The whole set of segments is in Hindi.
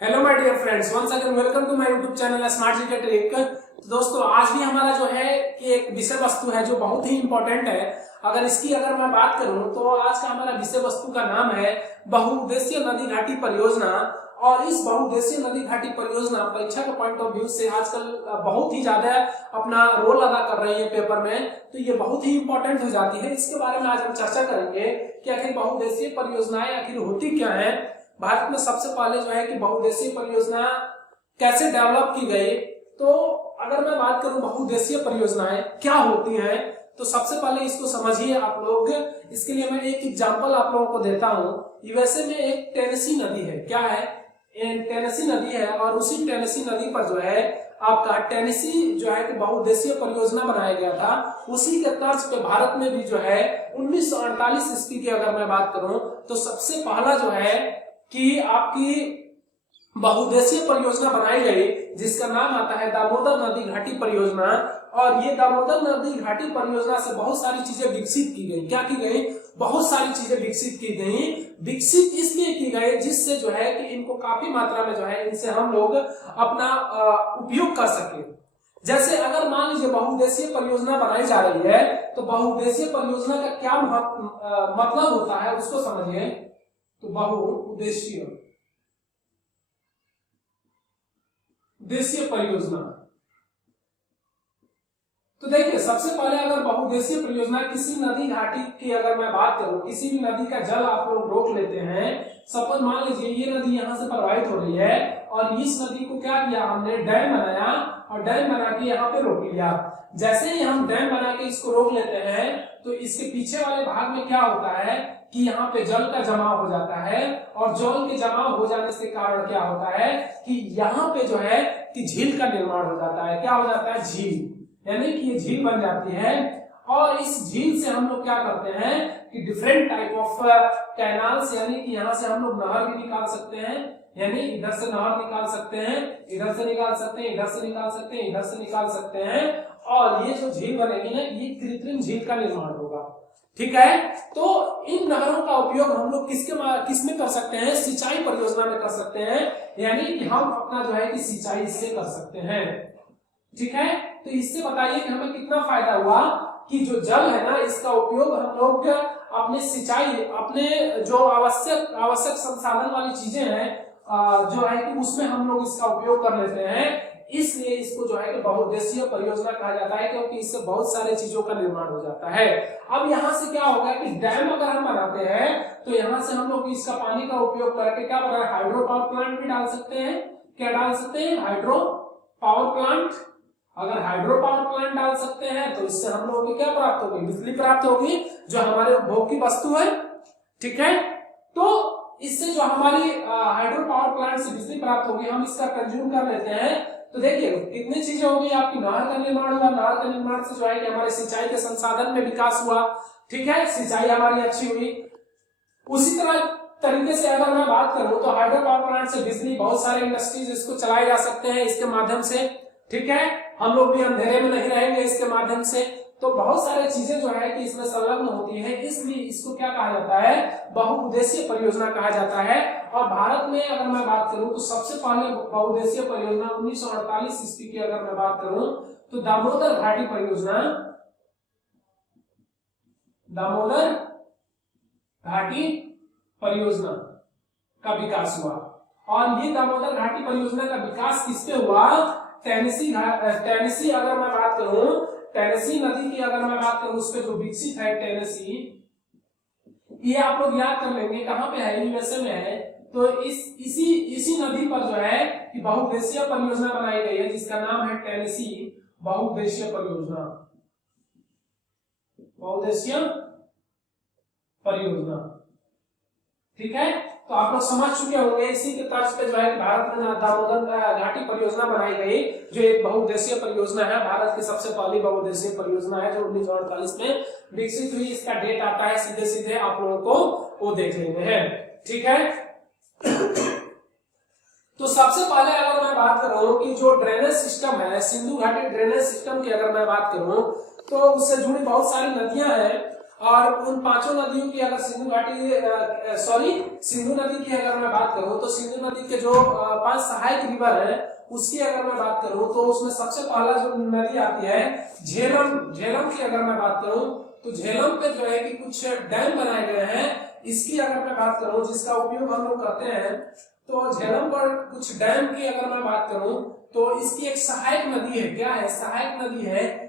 Hello my dear friends, once again welcome to my YouTube channel smart GK trick. तो दोस्तों, आज भी हमारा जो है कि एक विषय वस्तु है जो बहुत ही इंपॉर्टेंट है। अगर मैं बात करूं तो आज का हमारा विषय वस्तु का नाम है बहुउद्देशीय नदी घाटी परियोजना। और इस बहुउद्देशीय नदी घाटी परियोजना परीक्षा के पॉइंट ऑफ व्यू से आजकल बहुत ही ज्यादा अपना रोल अदा कर रही है पेपर में, तो ये बहुत ही इंपॉर्टेंट हो जाती है। इसके बारे में आज हम चर्चा करेंगे कि आखिर बहुउद्देशीय परियोजनाएं आखिर होती क्या है। भारत में सबसे पहले जो है कि बहुउद्देशीय परियोजना कैसे डेवलप की गई। तो अगर मैं बात करूं बहुउद्देशीय परियोजनाएं क्या होती हैं, तो सबसे पहले इसको समझिए आप लोग। इसके लिए मैं एक एग्जांपल आप लोगों को देता हूं। यूएसए में एक टेनेसी नदी है। क्या है? टेनेसी नदी है, और उसी टेनेसी नदी पर जो है आपका टेनेसी जो है कि बहुउद्देशीय परियोजना बनाया गया था। उसी के तर्ज पे भारत में भी जो है 1948 ईस्वी की अगर मैं बात करूं तो सबसे पहला जो है कि आपकी बहुउद्देशीय परियोजना बनाई गई, जिसका नाम आता है दामोदर नदी घाटी परियोजना। और ये दामोदर नदी घाटी परियोजना से बहुत सारी चीजें विकसित की गई। क्या की गई? बहुत सारी चीजें विकसित की गई। विकसित इसलिए की गई जिससे जो है कि इनको काफी मात्रा में जो है इनसे हम लोग अपना उपयोग कर सके। जैसे अगर मान लीजिए बहुउद्देशीय परियोजना बनाई जा रही है, तो बहुउद्देशीय परियोजना का क्या मतलब होता है उसको समझिए। तो बहुउद्देशीय परियोजना, तो देखिए सबसे पहले अगर बहुउद्देशीय परियोजना किसी नदी घाटी की अगर मैं बात करूं, किसी भी नदी का जल आप लोग रोक लेते हैं। सपोज मान लीजिए ये नदी यहां से प्रवाहित हो रही है, और इस नदी को क्या किया हमने, डैम बनाया, और डैम बना के यहाँ पे रोक लिया। जैसे ही हम डैम बना के इसको रोक लेते हैं, तो इसके पीछे वाले भाग में क्या होता है कि यहाँ पे जल का जमाव हो जाता है। और जल के जमाव हो जाने से कारण क्या होता है कि यहाँ पे जो है कि झील का निर्माण हो जाता है। क्या हो जाता है? झील, यानी कि ये झील बन जाती है। और इस झील से हम लोग क्या करते हैं कि डिफरेंट टाइप ऑफ कैनाल्स, यानी कि यहाँ से हम लोग नहर भी निकाल सकते हैं, यानी इधर से नहर निकाल सकते हैं, इधर से निकाल सकते हैं, इधर से निकाल सकते हैं, इधर से निकाल सकते हैं। और ये जो झील बनेगी ना, ये कृत्रिम झील का निर्माण होगा। ठीक है? तो इन नहरों का उपयोग हम लोग किसमें कर सकते हैं? सिंचाई परियोजना में कर सकते हैं, यानी कि हम अपना जो है कि सिंचाई इससे कर सकते हैं। ठीक है? तो इससे बताइए कि हमें कितना फायदा हुआ कि जो जल है ना, इसका उपयोग हम लोग अपने सिंचाई, अपने जो आवश्यक संसाधन वाली चीजें हैं जो है कि उसमें हम लोग इसका उपयोग कर लेते हैं। इसलिए इसको जो है कि बहुउद्देशीय परियोजना कहा जाता है, क्योंकि इससे बहुत सारे चीजों का निर्माण हो जाता है। अब यहाँ से क्या होगा कि डैम अगर हम बनाते हैं, तो यहाँ से हम लोग इसका पानी का उपयोग करके क्या बना, हाइड्रो पावर प्लांट भी डाल सकते हैं। क्या डाल सकते हैं? Hydro power plant. अगर हाइड्रो पावर प्लांट डाल सकते हैं तो इससे हम लोगों को क्या प्राप्त होगी? बिजली प्राप्त होगी, जो हमारे उपभोग की वस्तु है। ठीक है? तो इससे जो हमारी हाइड्रो पावर प्लांट से बिजली प्राप्त होगी, हम इसका कंज्यूम कर लेते हैं। तो देखिए कितनी चीजें होगी, आपकी नहर का निर्माण हुआ, नहर के निर्माण से जो है कि हमारे सिंचाई के संसाधन में विकास हुआ। ठीक है? सिंचाई हमारी अच्छी हुई। उसी तरीके से अगर मैं बात करूं तो हाइड्रो पावर प्लांट से बिजली, बहुत सारे इंडस्ट्रीज इसको चलाए जा सकते हैं इसके माध्यम से। ठीक है? हम लोग भी अंधेरे में नहीं रहेंगे इसके माध्यम से। तो बहुत सारी चीजें जो है कि इसमें संलग्न होती है, इसलिए इसको क्या कहा जाता है? बहुउद्देशीय परियोजना कहा जाता है। और भारत में अगर मैं बात करूं तो सबसे पहले बहुउद्देशीय परियोजना 1948 ईस्वी की अगर मैं बात करूं तो दामोदर घाटी परियोजना, दामोदर घाटी परियोजना का विकास हुआ। और ये दामोदर घाटी परियोजना का विकास किसपे हुआ? टेनेसी अगर मैं बात करूं, टेनेसी नदी की अगर मैं बात करूं, उस पे जो विकसित है टेनेसी, ये आप लोग याद कर लेंगे कहां पे है, यूएसए में है। तो इसी नदी पर जो है कि बहुउद्देशीय परियोजना बनाई गई है, जिसका नाम है टेनेसी बहुउद्देशीय परियोजना। बहुउद्देशीय परियोजना। ठीक है? तो आप लोग समझ चुके होंगे। इसी के तर्ज पे जो है भारत में दामोदर घाटी परियोजना बनाई गई, जो एक बहुउद्देशीय परियोजना है। भारत की सबसे पहली बहुउद्देशीय परियोजना है, जो 1948 में विकसित हुई। इसका डेट आता है, सीधे सीधे आप लोगों को वो देख लेंगे हैं। ठीक है? तो सबसे पहले अगर मैं बात करूं कि जो ड्रेनेज सिस्टम है, सिंधु घाटी ड्रेनेज सिस्टम की अगर मैं बात करूं, तो उससे जुड़ी बहुत सारी नदियां हैं। और उन पांचों नदियों की अगर सिंधु नदी की अगर मैं बात करूं तो सिंधु नदी के जो 5 सहायक रिवर है उसकी अगर मैं बात करूं तो उसमें सबसे पहला जो नदी आती है झेलम की अगर मैं बात करूं तो झेलम पे जो है कि कुछ डैम बनाए गए हैं। इसकी अगर मैं बात करूं जिसका उपयोग हम लोग करते हैं तो झेलम पर कुछ डैम की अगर मैं बात करूं तो इसकी एक सहायक नदी है। क्या है? सहायक नदी है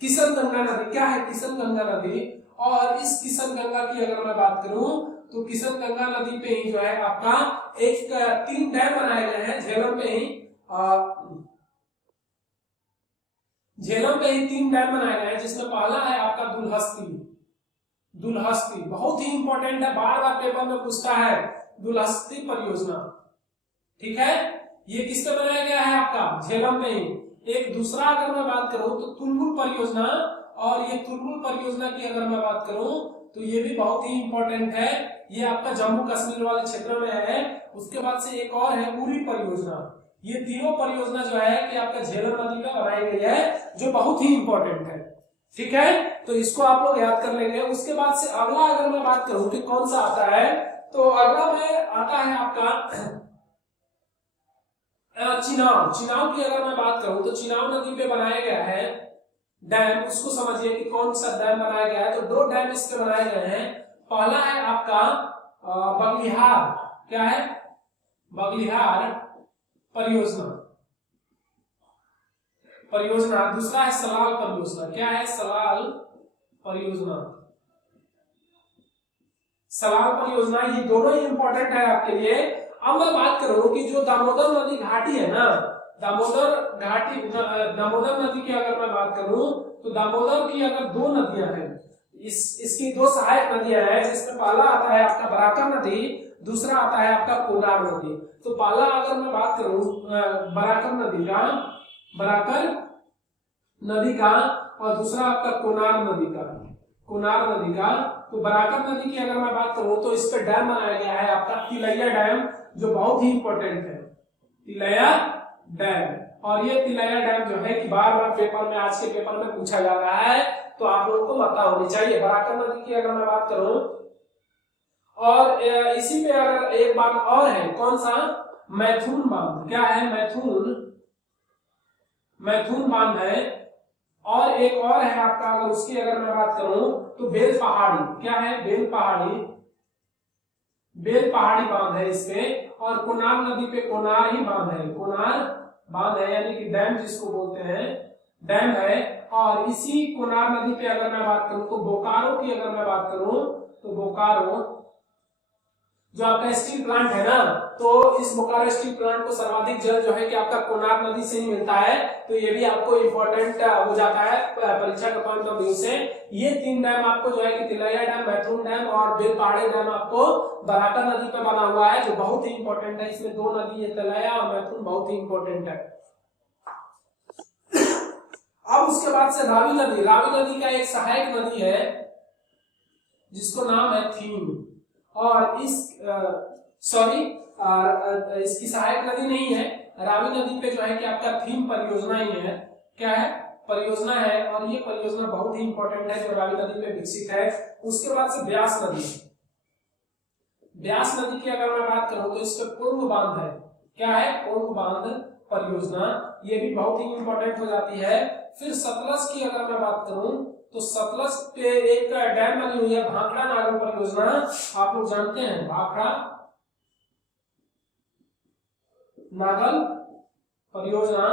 किशन गंगा नदी। क्या है? किशन गंगा नदी। और इस किशन गंगा की अगर मैं बात करूं तो किशन गंगा नदी पे ही जो है आपका एक 3 डैम बनाए गए हैं झेलम पे ही। झेलम पे ही 3 डैम बनाए गए हैं जिसमें पहला है आपका दुल्हस्ती बहुत ही इंपॉर्टेंट है, बार बार पेपर में पूछता है दुल्हस्ती परियोजना। ठीक है, ये किससे बनाया गया है? आपका झेलम में ही। एक दूसरा अगर मैं बात करूं तो तुलमुल परियोजना, और ये तुलमुल परियोजना की अगर मैं बात करूं तो ये भी बहुत ही इंपॉर्टेंट है, ये आपका जम्मू कश्मीर वाले क्षेत्र में है। उसके बाद से एक और है उरी परियोजना। ये तीनों परियोजना जो है कि आपका झेलम नदी में बनाई गई है जो बहुत ही इंपॉर्टेंट है। ठीक है, तो इसको आप लोग याद कर लेंगे। उसके बाद से अगला अगर मैं बात करूं कि कौन सा आता है तो अगला में आता है आपका चिनाव की अगर मैं बात करूं तो चिनाव नदी पे बनाया गया है डैम। उसको समझिए कि कौन सा डैम बनाया गया है। तो 2 डैम इस पे बनाए गए हैं। पहला है आपका बगलिहार। क्या है? बगलिहार परियोजना। दूसरा है सलाल परियोजना। क्या है? सलाल परियोजना। ये दोनों ही इंपॉर्टेंट है आपके लिए। अब मैं बात करूं कि जो दामोदर नदी घाटी है ना, दामोदर नदी की अगर मैं बात करूं तो दामोदर की अगर 2 नदियां हैं, इसकी 2 सहायक नदियां हैं जिसमें पहला आता है आपका बराकर नदी, दूसरा आता है आपका कोनार नदी। तो पहला अगर मैं बात करूं बराकर नदी का और दूसरा आपका कोनार नदी का। तो बराकर नदी की अगर मैं बात करूं तो इस पे डैम बनाया गया है आपका तिलैया डैम जो बहुत ही इंपॉर्टेंट है, तिलैया डैम। और ये तिलैया डैम जो है कि बार बार पेपर में, आज के पेपर में पूछा जा रहा है, तो आप लोगों को पता होनी चाहिए। बराकर नदी की अगर मैं बात करूं और इसी पे अगर एक बात और है, कौन सा? मैथुन बांध। क्या है? मैथुन बांध है। और एक और है आपका, अगर उसकी अगर मैं बात करूं तो बेल पहाड़ी। क्या है? बेल पहाड़ी बांध है इसपे। और कोनार नदी पे कोनार ही बांध है यानी कि डैम जिसको बोलते हैं, डैम है। और इसी कोनार नदी पे अगर मैं बात करूं तो बोकारो की अगर मैं बात करूं तो बोकारो जो आपका स्टील प्लांट है ना, तो इस बोकारो स्टील प्लांट को सर्वाधिक जल जो है कि आपका कोनार नदी से ही मिलता है। तो ये भी आपको इंपॉर्टेंट हो जाता है परीक्षा के पॉइंट ऑफ व्यू से। ये 3 डैम आपको जो है कि तिलैया डैम, मैथुन डैम और बेल पहाड़ी डैम आपको बराकर नदी पे बना हुआ है जो बहुत ही इंपॉर्टेंट है। इसमें 2 नदी है, तिलैया और मैथुन, बहुत ही इंपॉर्टेंट है। अब उसके बाद से रावी नदी का एक सहायक नदी है जिसको नाम है थीम। और इसकी सहायक नदी नहीं है, रावी नदी पे जो है कि आपका थीम परियोजना ही है। क्या है? परियोजना है। और ये परियोजना बहुत ही इंपॉर्टेंट है जो रावी नदी पे विकसित है। उसके बाद से ब्यास नदी की अगर मैं बात करूं तो इस पे पूर्व बांध है। क्या है? पूर्व बांध परियोजना, ये भी बहुत ही इंपॉर्टेंट हो जाती है। फिर सतलज की अगर मैं बात करूं तो सतलज पे एक डैम बनी हुई है, भाखड़ा नागल परियोजना। आप लोग जानते हैं भाखड़ा नागल परियोजना।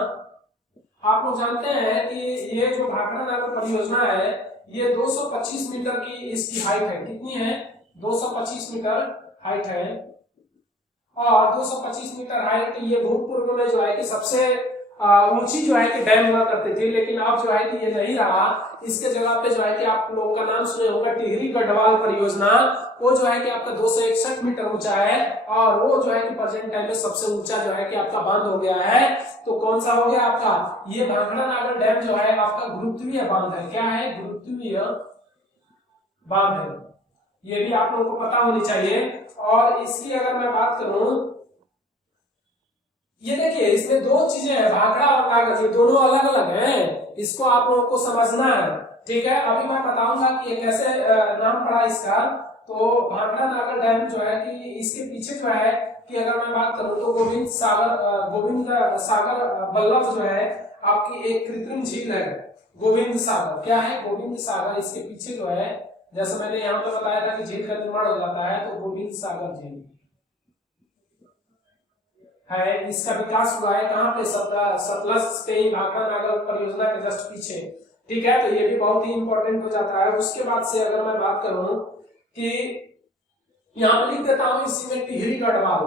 आप लोग जानते हैं कि ये जो भाखड़ा नागल परियोजना है ये 225 मीटर की इसकी हाइट है। कितनी है? 225 मीटर हाइट है। और 225 मीटर हाइट ये भूतपूर्व में जो है कि सबसे ऊंची जो है कि डैम हुआ करती थी, लेकिन अब जो है कि ये नहीं रहा। इसके जगह पे जो है कि आप लोगों का नाम सुने होगा टिहरी गढ़वाल परियोजना। वो जो है कि आपका 261 मीटर ऊंचा है और वो जो है कि प्रेजेंट टाइम में सबसे ऊंचा जो है कि आपका बांध हो गया है। तो कौन सा हो गया आपका? ये भाखड़ा नागल डैम जो है आपका गुरुत्वीय बांध है। क्या है? गुरुत्वीय बांध है। ये भी आप लोगों को पता होनी चाहिए। और इसकी अगर मैं बात करूं, ये देखिए इसमें 2 चीजें हैं, भाखड़ा और नागल, ये दोनों अलग अलग हैं, इसको आप लोगों को समझना है। ठीक है, अभी मैं बताऊंगा कि ये कैसे नाम पड़ा इसका। तो भाखड़ा नागर डैम जो है कि इसके पीछे जो है कि अगर मैं बात करूं तो गोविंद सागर बल्लभ जो है आपकी एक कृत्रिम झील है। गोविंद सागर क्या है? गोविंद सागर, इसके पीछे जो है जैसे मैंने यहाँ पे बताया था कि झील का निर्माण हो जाता है, तो गोविंद सागर झील है। इसका विकास हुआ है कहाँ पे? सतलज पे भाखड़ा नागर परियोजना के जस्ट पीछे। ठीक है, तो ये भी बहुत ही इंपॉर्टेंट हो जाता है। उसके बाद से अगर मैं बात करूं कि यहाँ पे लिख देता हूं इसी में टिहरी गढ़वाल,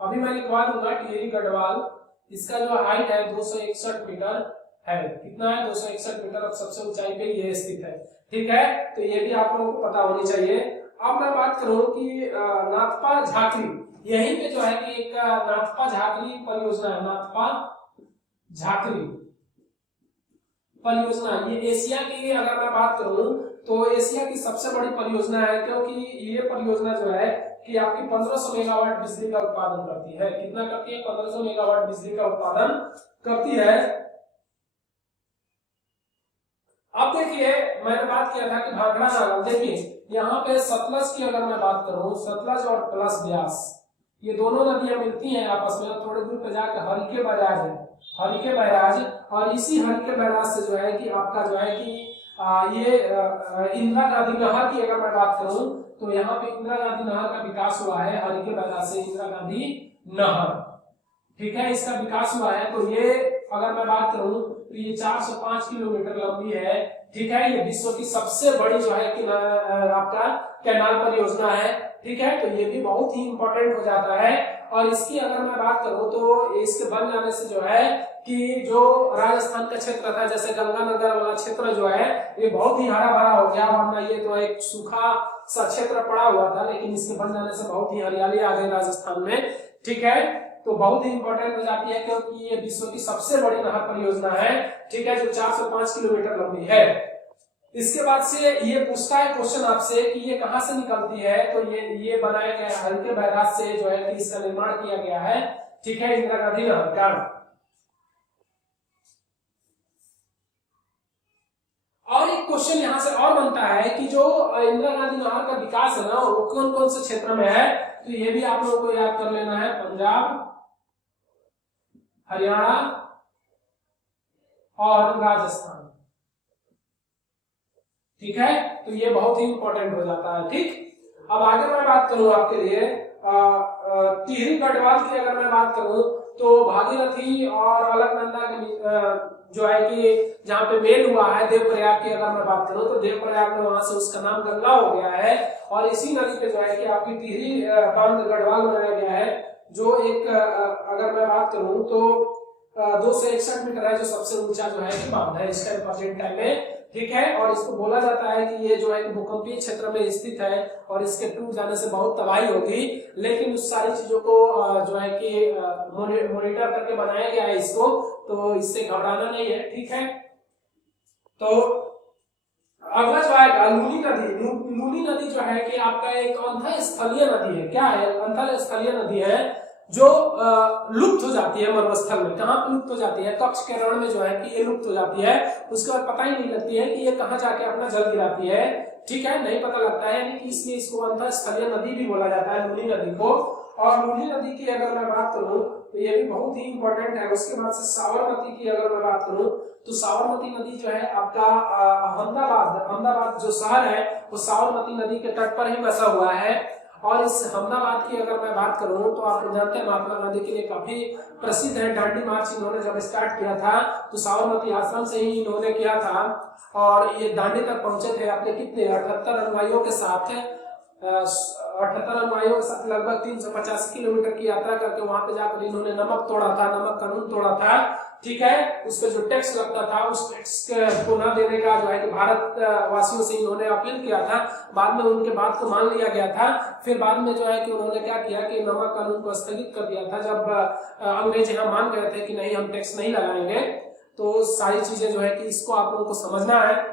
अभी मैं लिखवा दूंगा टिहरी गढ़वाल। इसका जो हाइट है 261 मीटर है। कितना है? 261 मीटर। अब सबसे ऊंचाई पे ये स्थित है। ठीक है, तो ये भी आप लोगों को पता होनी चाहिए। अब मैं बात करूं कि नाथपा झाकरी, यहीं पे जो है कि एक नाथपा झाकरी परियोजना है। नाथपा झाकरी परियोजना ये एशिया की अगर मैं बात करूं तो एशिया की सबसे बड़ी परियोजना है, क्योंकि ये परियोजना जो है कि आपकी 1500 मेगावाट बिजली का उत्पादन करती है। कितना करती है? 1500 मेगावाट बिजली का उत्पादन करती है। अब देखिए मैंने बात किया था कि भाखड़ा नागर, देखिए यहाँ पे सतलज की अगर मैं बात करूं, सतलज और प्लस ब्यास ये दोनों नदियां मिलती हैं आपस में। थोड़े दूर पे जाकर हरिके बैराज है, हरिके बैराज, और इसी हरिके बैराज से जो है कि आपका जो है कि ये इंदिरा गांधी नहर की अगर मैं बात करूं तो यहाँ पे इंदिरा गांधी नहर का विकास हुआ है। हरिके बैराज से इंदिरा गांधी नहर, ठीक है, इसका विकास हुआ है। तो ये अगर मैं बात करूं तो ये 405 किलोमीटर लंबी है। ठीक है, ये विश्व की सबसे बड़ी जो है कि आपका कैनाल परियोजना है। ठीक है, तो ये भी बहुत ही इंपॉर्टेंट हो जाता है। और इसकी अगर मैं बात करूं तो इसके बन जाने से जो है कि जो राजस्थान का क्षेत्र था, जैसे गंगानगर वाला क्षेत्र जो है ये बहुत ही हरा भरा हो गया, वरना ये तो एक सूखा सा क्षेत्र पड़ा हुआ था, लेकिन इसके बन जाने से बहुत ही हरियाली आ गई राजस्थान में। ठीक है, तो बहुत ही इंपॉर्टेंट हो जाती है, क्योंकि ये विश्व की सबसे बड़ी नहर परियोजना है। ठीक है, जो 405 किलोमीटर लंबी है। इसके बाद से ये पूछता है क्वेश्चन आपसे कि ये कहां से निकलती है, तो ये बनाया गया है हरिके बैराज से जो है कि इसका निर्माण किया गया है। ठीक है, इंदिरा गांधी नहर का। और एक क्वेश्चन यहां से और बनता है कि जो इंदिरा गांधी नहर का विकास है ना वो कौन कौन से क्षेत्र में है, तो ये भी आप लोगों को याद कर लेना है। पंजाब, हरियाणा और राजस्थान। ठीक है, तो ये बहुत ही इंपॉर्टेंट हो जाता है। ठीक, अब आगे मैं बात करूं आपके लिए टिहरी गढ़वाल की अगर मैं बात करूं तो भागीरथी और अलकनंदा के जो है कि जहाँ पे मेल हुआ है देवप्रयाग की अगर मैं बात करूं तो देवप्रयाग में वहां से उसका नाम गंगा हो गया है। और इसी नदी पे जो है कि आपकी टिहरी बांध गढ़वाल बनाया गया है, जो एक अगर मैं बात करूं तो 261 मीटर है, जो सबसे ऊंचा जो है कि बांध है इसका प्रेजेंट टाइम में। ठीक है, और इसको बोला जाता है कि ये जो है भूकंपीय क्षेत्र में स्थित है और इसके टूट जाने से बहुत तबाही होगी, लेकिन उस सारी चीजों को जो है कि मॉनिटर करके बनाया गया है इसको, तो इससे घबराना नहीं है। ठीक है, तो अगला जो है लूनी नदी। लूनी नदी जो है कि आपका एक अंतः स्थलीय नदी है। क्या है? अंतः स्थलीय नदी है जो लुप्त हो जाती है मरुस्थल में। कहाँ पे लुप्त हो जाती है? कच्छ के रण में जो है कि ये लुप्त हो जाती है। उसके बाद पता ही नहीं लगती है कि ये कहाँ जाके अपना जल गिराती है। ठीक है, नहीं पता लगता है, यानी कि इसलिए इसको अंतः स्थलीय नदी भी बोला जाता है, लूनी नदी को। और लूनी नदी की अगर मैं बात करूं तो ये भी बहुत ही इंपॉर्टेंट है। उसके बाद से साबरमती की अगर मैं बात करूं तो साबरमती नदी जो है आपका अहमदाबाद जो शहर है वो साबरमती नदी के तट पर ही बसा हुआ है। और इस अहमदाबाद की अगर मैं बात करूं तो आप जानते हैं महात्मा गांधी के लिए काफी प्रसिद्ध है। दांडी मार्च इन्होंने जब स्टार्ट किया था तो साबरमती आश्रम से ही इन्होंने किया था, और ये दांडी तक पहुंचे थे अपने कितने 78 अनुयायियों के साथ। 78 अनुयायियों के साथ लगभग 385 किलोमीटर की यात्रा करके वहां पे जाकर इन्होंने नमक तोड़ा था, नमक कानून तोड़ा था। ठीक है, उस पर जो टैक्स लगता था उस टैक्स को न देने का जो है कि भारत वासियों से इन्होंने अपील किया था। बाद में उनके बात को मान लिया गया था। फिर बाद में जो है कि उन्होंने क्या किया कि नमक कानून को स्थगित कर दिया था, जब अंग्रेज यहाँ मान गए थे कि नहीं हम टैक्स नहीं लगाएंगे। तो सारी चीजें जो है कि इसको आप लोगों को समझना है।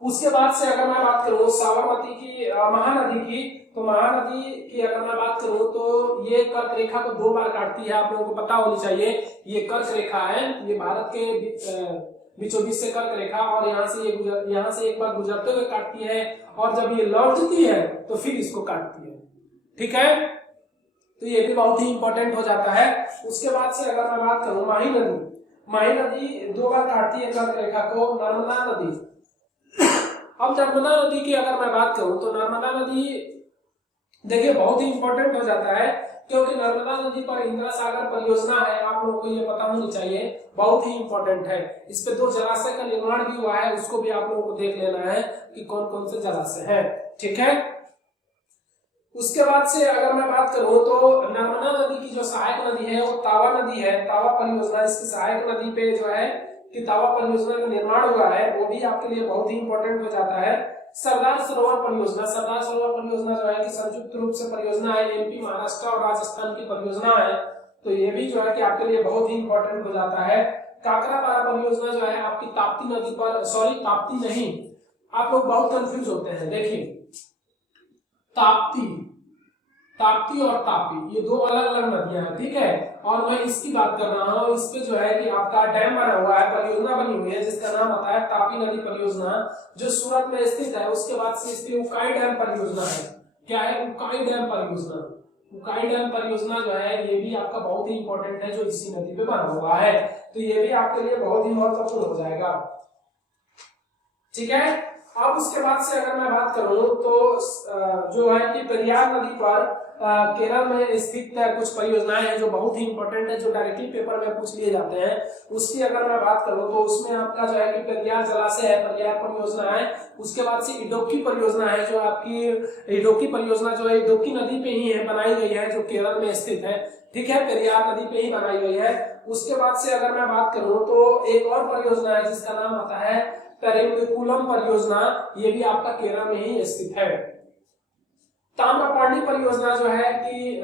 उसके बाद से अगर मैं बात करूं साबरमती की महानदी की, तो महानदी की अगर मैं बात करूं तो ये कर्क रेखा को 2 बार काटती है, आप लोगों को पता होनी चाहिए। ये कर्क रेखा है, ये भारत के बीचों बीच से कर्क रेखा, और यहाँ से एक बार गुजरते हुए काटती है, और जब ये लौटती है तो फिर इसको काटती है। ठीक है, तो ये भी बहुत ही इंपॉर्टेंट हो जाता है। उसके बाद से अगर मैं बात करूं माही नदी 2 बार काटती है कर्क रेखा को। नर्मदा नदी, अब नर्मदा नदी की अगर मैं बात करूं तो नर्मदा नदी देखिए बहुत ही इंपॉर्टेंट हो जाता है, क्योंकि नर्मदा नदी पर इंदिरा सागर परियोजना है, आप लोगों को ये पता होनी चाहिए, बहुत ही इंपॉर्टेंट है। इस पे 2 जलाशय का निर्माण भी हुआ है, उसको भी आप लोगों को देख लेना है कि कौन कौन से जलाशय है। ठीक है, उसके बाद से अगर मैं बात करूं तो नर्मदा नदी की जो सहायक नदी है वो तावा नदी है। तावा परियोजना, इसकी सहायक नदी पे जो है कि तावा परियोजना का निर्माण हुआ है, वो भी आपके लिए बहुत ही इंपॉर्टेंट हो जाता है। सरदार सरोवर परियोजना जो है कि संयुक्त रूप से परियोजना है, एमपी, महाराष्ट्र और राजस्थान की परियोजना है, तो ये भी जो है कि आपके लिए बहुत ही इंपॉर्टेंट हो जाता है। काकरापारा परियोजना जो है आपकी ताप्ती नदी पर, सॉरी ताप्ती नहीं, आप लोग बहुत कंफ्यूज होते हैं। देखिए ताप्ती और तापी ये 2 अलग अलग नदियां हैं, ठीक है, और मैं इसकी बात कर रहा हूँ। इस पे जो है कि आपका डैम बना हुआ है, परियोजना बनी हुई है जिसका नाम आता है तापी नदी परियोजना, जो सूरत में स्थित है। उसके बाद से इस पे उकाई डैम परियोजना है। क्या है? उकाई डैम परियोजना। उकाई डैम परियोजना जो है ये भी आपका बहुत ही इंपॉर्टेंट है, जो इसी नदी पे बना हुआ है, तो ये भी आपके लिए बहुत ही महत्वपूर्ण हो जाएगा। ठीक है, अब उसके बाद से अगर मैं बात करूं तो जो है कि पेरियार नदी पर केरल में स्थित कुछ परियोजनाएं हैं जो बहुत ही इंपॉर्टेंट है, जो डायरेक्टली पेपर में पूछ लिए जाते हैं। उसकी अगर मैं बात करूं तो उसमें आपका जो है कि पेरियार जलाशय है, पेरियार परियोजना है। उसके बाद से इडोक्की परियोजना है, जो आपकी इडोक्की परियोजना जो है इडोक्की नदी पे ही है, बनाई गई है, जो केरल में स्थित है। ठीक है, पेरियार नदी पे ही बनाई गई है। उसके बाद से अगर मैं बात करूं तो एक और परियोजना है जिसका नाम आता है पेरिम्बिकुलम परियोजना, ये भी आपका केरल में ही स्थित है। ताम्रपर्णी परियोजना जो है कि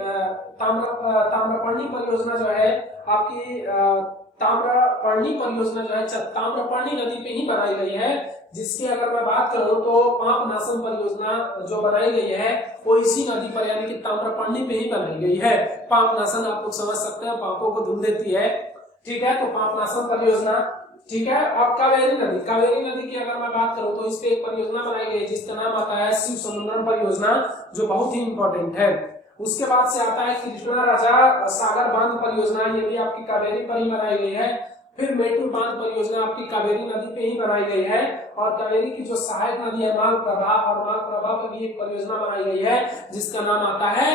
ताम्रपर्णी परियोजना जो है आपकी ताम्रपर्णी परियोजना जो है ताम्रपर्णी नदी पे ही बनाई गई है, जिसकी अगर मैं बात करूं तो पापनासम परियोजना जो बनाई गई है वो इसी नदी पर यानी कि ताम्रपर्णी पे ही बनाई गई है। पापनासम आप लोग समझ सकते हैं, पापों को धुल देती है। ठीक है, तो पापनासम परियोजना। ठीक है, अब कावेरी नदी की अगर मैं बात करूं तो इस पे एक परियोजना बनाई गई है जिसका नाम आता है शिव समुद्रम परियोजना, जो बहुत ही इंपॉर्टेंट है। उसके बाद से आता है कृष्णा राजा सागर बांध परियोजना, ये भी आपकी कावेरी पर ही बनाई गई है। फिर मेटू बांध परियोजना आपकी कावेरी नदी पे ही बनाई गई है, और कावेरी की जो सहायक नदी है मालप्रभा, और मालप्रभा पर भी एक परियोजना बनाई गई है जिसका नाम आता है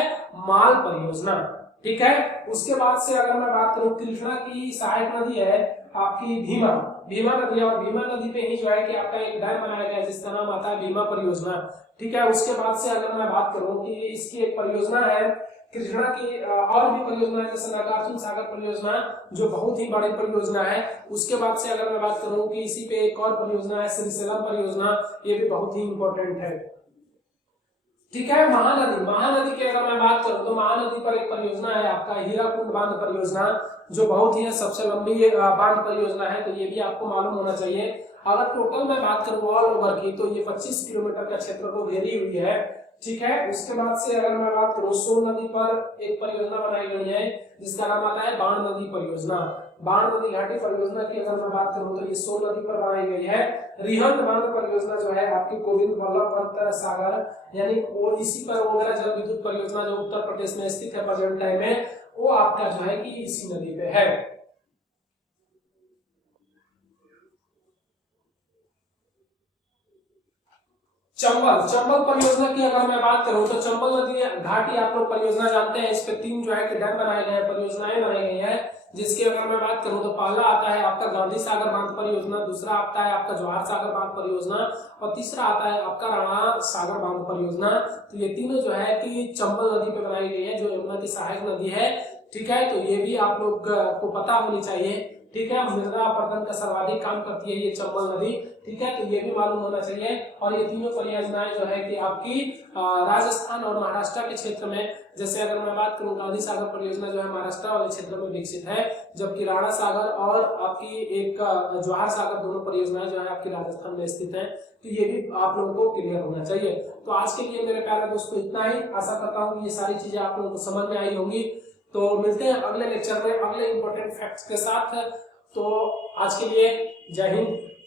माल परियोजना। ठीक है, उसके बाद से अगर मैं बात करूं कृष्णा की सहायक नदी है आपकी भीमा नदी, और भीमा नदी पे ही जो है कि आपका एक डैम बनाया गया है जिसका नाम आता है भीमा परियोजना। ठीक है, उसके बाद से अगर मैं बात करूं कि इसकी एक परियोजना है कृष्णा की, और भी परियोजना है जैसे नागार्जुन सागर परियोजना, जो बहुत ही बड़ी परियोजना है। उसके बाद से अगर मैं बात करूं कि इसी पे एक और परियोजना है श्रीशैलम परियोजना, ये भी बहुत ही इंपॉर्टेंट है। ठीक है, महानदी की अगर मैं बात करूं तो महानदी पर एक परियोजना है आपका हीराकुंड बांध परियोजना, जो बहुत ही सबसे लंबी बांध परियोजना है, तो ये भी आपको मालूम होना चाहिए। अगर टोटल मैं बात करूं ऑल ओवर की तो ये 25 किलोमीटर का क्षेत्र को घेरी हुई है। ठीक है, उसके बाद से अगर मैं बात करूं सोन नदी पर एक परियोजना बनाई गई है जिसका नाम आता है बाण नदी परियोजना। बाण नदी घाटी परियोजना की अगर मैं बात करूं तो ये सोन नदी पर बनाई गई है। रिहंद बांध परियोजना जो है आपकी गोविंद वल्लभ पंत सागर यानी वो इसी पर ओगरा जल विद्युत परियोजना जो उत्तर प्रदेश में स्थित है प्रेजेंट टाइम में, वो आपका जो है कि इसी नदी पे है। चंबल परियोजना की अगर मैं बात करूं तो चंबल नदी घाटी आप लोग परियोजना जानते हैं, इस पे 3 जो है कि डैम बनाए गए हैं, परियोजनाएं बनाई गई हैं, जिसकी अगर मैं बात करूं तो पहला आता है आपका गांधी सागर बांध परियोजना, दूसरा आता है आपका जवाहर सागर बांध परियोजना, और तीसरा आता है आपका राणा सागर बांध परियोजना। तो ये तीनों जो है कि चंबल नदी पे बनाई गई है, जो यमुना की सहायक नदी है। ठीक है, तो ये भी आप लोग को पता होनी चाहिए। ठीक है, मृदा अपरदन का सर्वाधिक काम करती है ये चंबल नदी। ठीक है, तो ये भी मालूम होना चाहिए। और ये तीनों परियोजनाएं जो है कि आपकी राजस्थान और महाराष्ट्र के क्षेत्र में, जैसे अगर मैं बात करूं गांधी सागर परियोजना जो है महाराष्ट्र वाले क्षेत्र में विकसित है, जबकि राणा सागर और आपकी एक जवाहर सागर दोनों परियोजनाएं जो है आपकी राजस्थान में स्थित है। तो ये भी आप लोगों को क्लियर होना चाहिए। तो आज के लिए मेरे प्यारे दोस्तों इतना ही। आशा करता हूँ कि ये सारी चीजें आप लोगों को समझ में आई होंगी। तो मिलते हैं अगले लेक्चर में अगले इंपॉर्टेंट फैक्ट्स के साथ। तो आज के लिए जय हिंद।